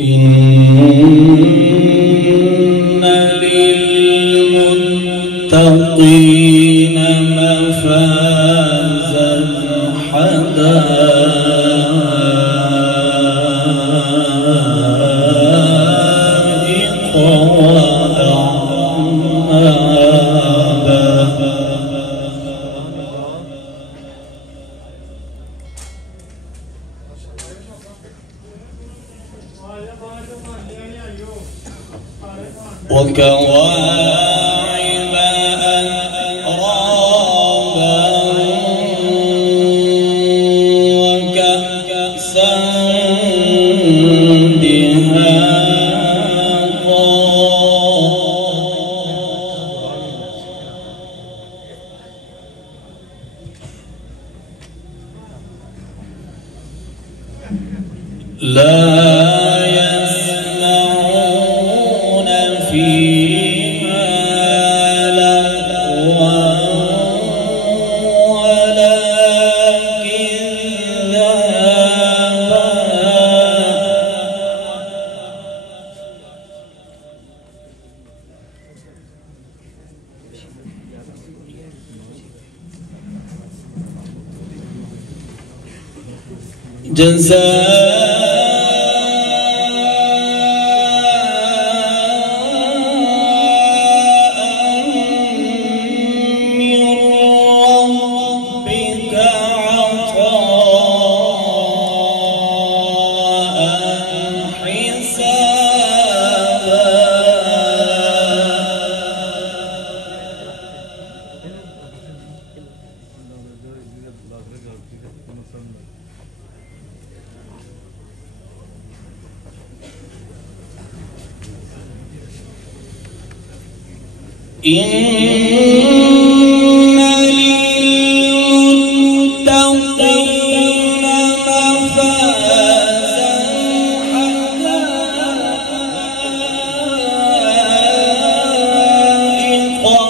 إن للمتقين مفازا حدائق وأعنابا. وكواعب أترابا وكأسا دهاقا. لا يسمعون فيها لغوا ولا كذابا. جزاء إن للمتقين مفازا حدائق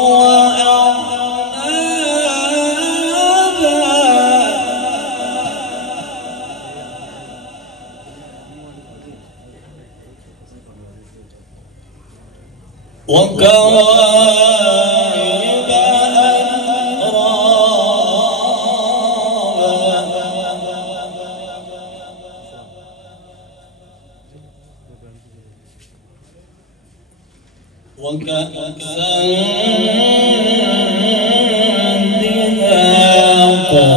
وأعنابا. وكواعب أترابا وكأسا دهاقا.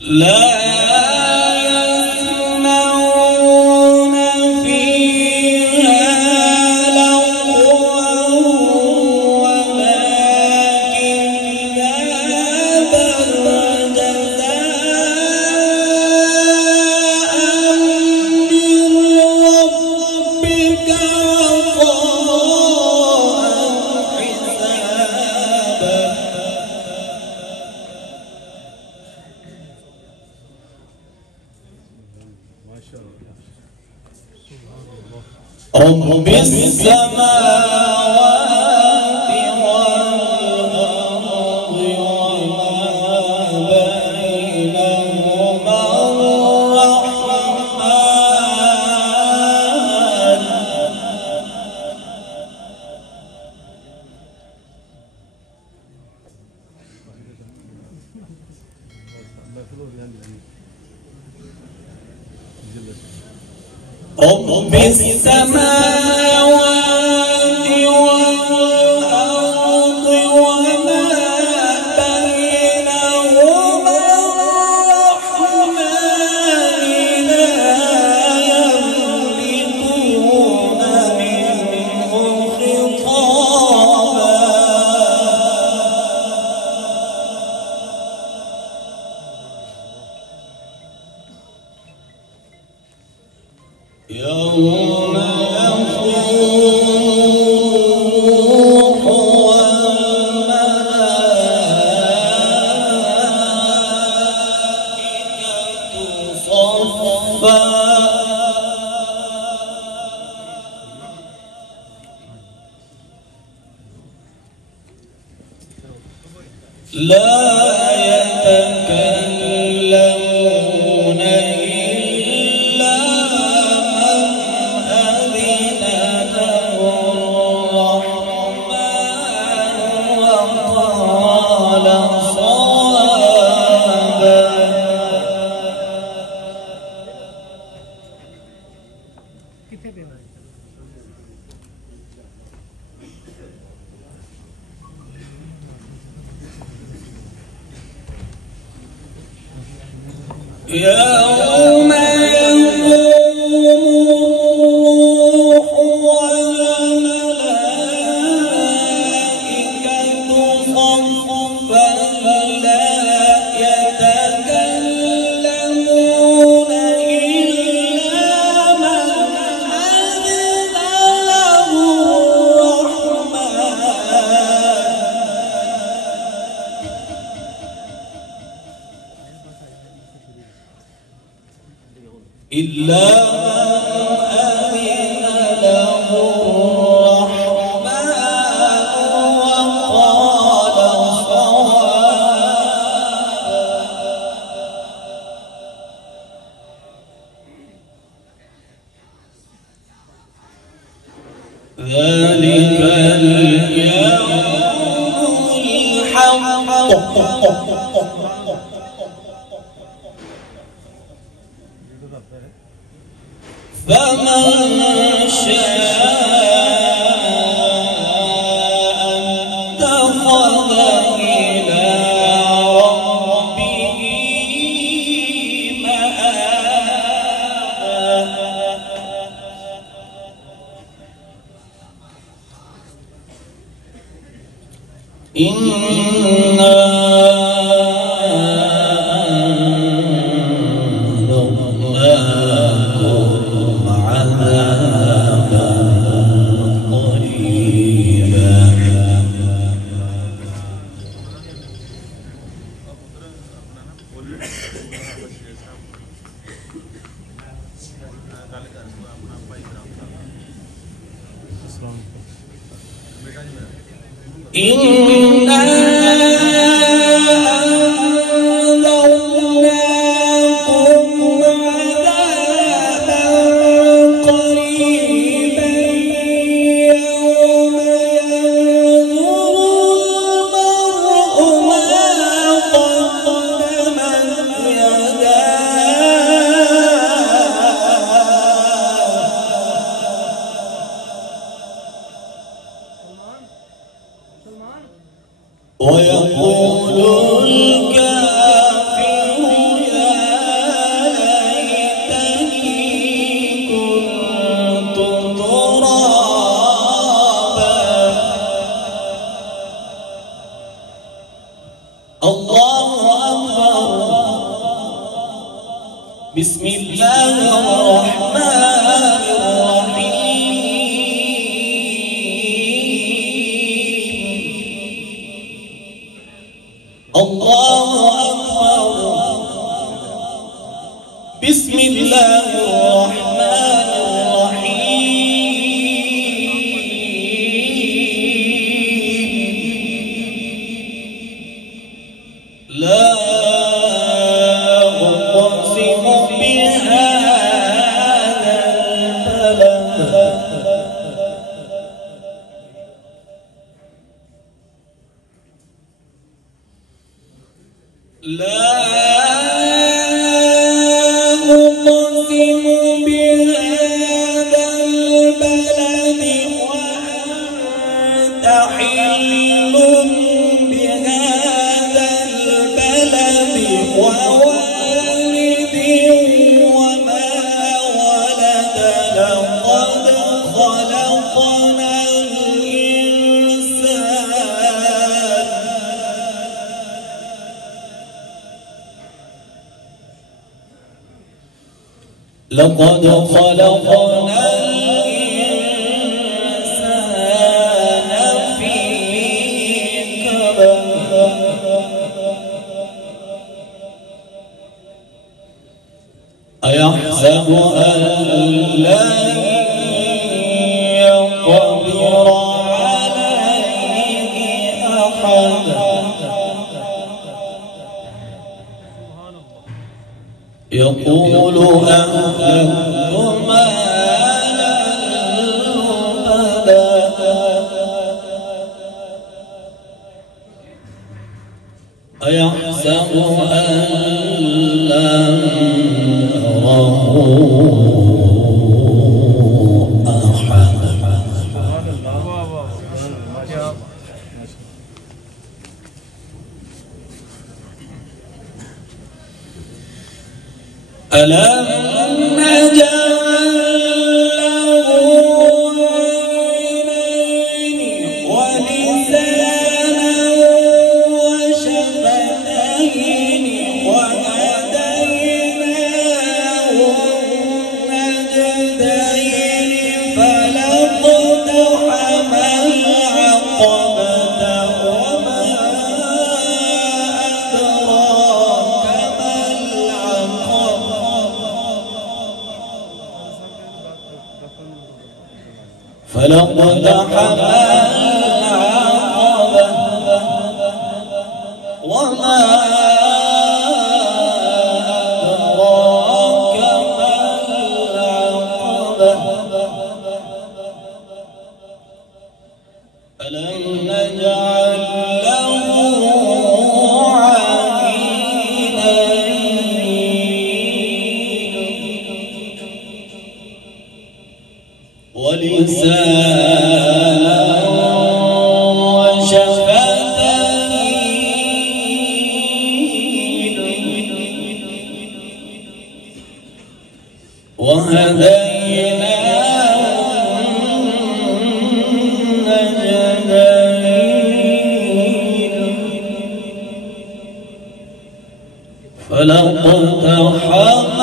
لا يسمعون فيها لغوا ولا كذابا. جزاء من ربك عطاء حسابا. رب السماوات والأرض وما بينهما الرحمن. رب السماوات والأرض وما بينهما الرحمن لا يملكون منه خطابا. يوم يقول لا يتكلمون إلا من أذن له الرحمن وقال صوابا. يوم يقوم والملائكة صفا لا يتكلمون إلا من أذن له الرحمن إلا أذن له الرحمن وقال صوابا. ذلك اليوم الحق فمن شاء اتخذ إلى ربه مآبا. إنا أنذرناكم عذابا قريبا. إنا أنذرناكم عذابا قريبا يوم ينظر المرء ما قدمت ويقول الكافر يا ليتني كنت ترابا. الله أكبر. بسم الله الرحمن الرحيم. الله أكبر. بسم الله الرحمن الرحيم. لا أقسم بهذا البلد لا أقسم بهذا البلد وأنت حل بهذا البلد ووالد وما ولد. لقد خلقنا لقد خلقنا الإنسان في كبد. أيحسب أن لن يقدر عليه أحد يقول أهلكت مالا لبدا أيحسب أن لم يره أحد. ألم نجعل له عينين ولسانا وشفتين وهديناه النجدين فلاقتحم العقبة وما أدراك ما العقبة فلاقتحم العقبة وما أدراك ما العقبة ألم نجعل له عينين ولسانا وشفتين وهديناه النجدين فلاقتحم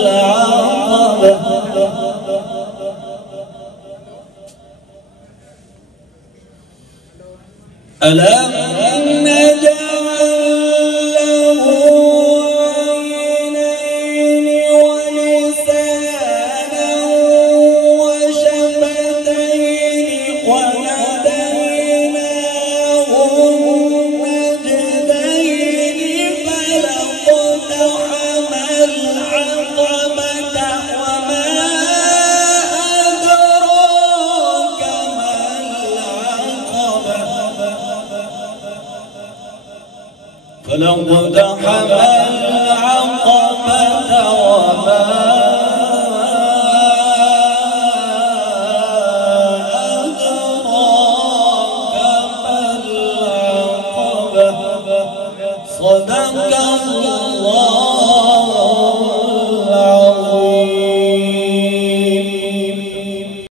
العقبة ألم نجعل له عينين ولسانا وشفتين وهديناه النجدين فلاقتحم العقبة وما أدراك ما العقبة فلاقتحم العقبة وما أدراك ما العقبة. صدق الله.